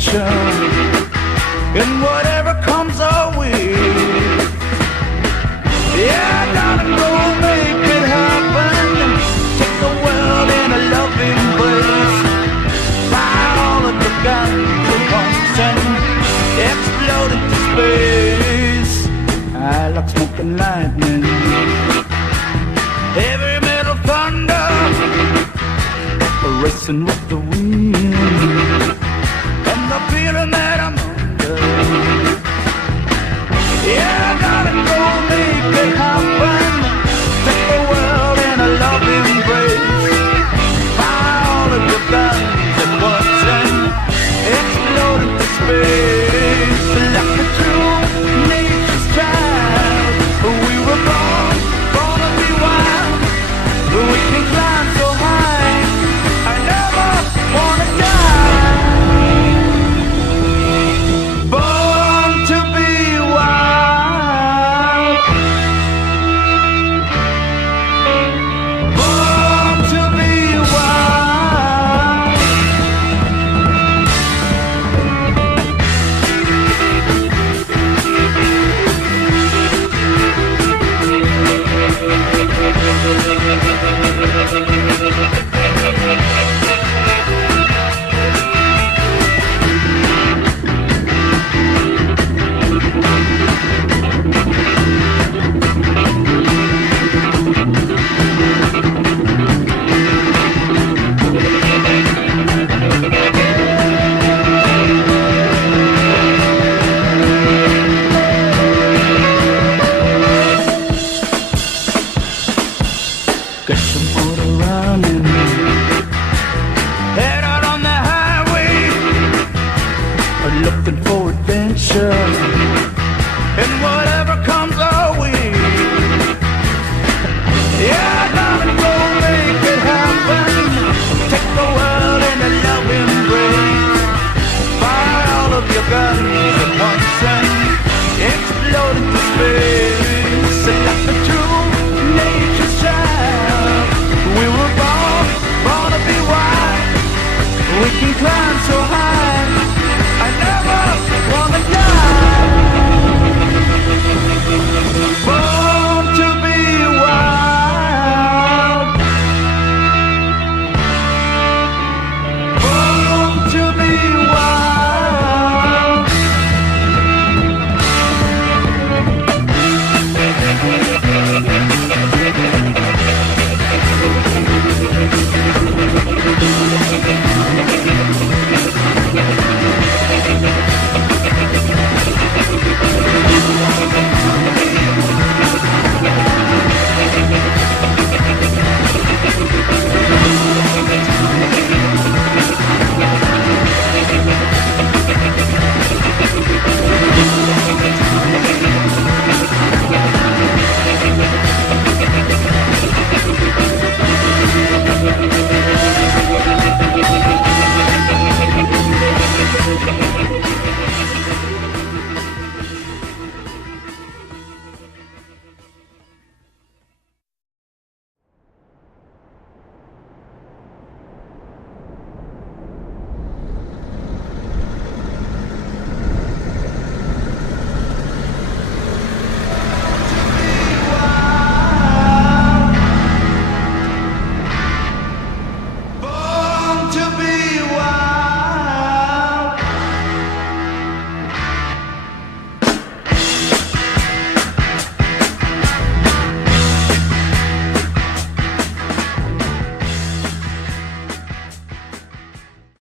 adventure and whatever comes our way. Yeah, I gotta go make it happen. Take the world in a loving embrace. Fire all of the guns at once and explode into space. I like smoke and lightning, heavy metal thunder, racing with the wind, and the feeling that I'm under. Yeah, I gotta go make it happen. Take the world in a loving embrace. Fire all of your guns at once and explode into space. Like a true nature's child, we were born to be wild. We can climb so high, I never wanna die. Born to be wild. Born to be wild. Got some motor running, head out on the highway, looking for adventure and whatever comes our way. Yeah, I gotta go make it happen. Take the world in a loving embrace. Fire all of your guns at once and explode into space. And like the true nature's child, we were born to be wild. We can climb so high, I never wanna die. Born to be wild. Born to be wild.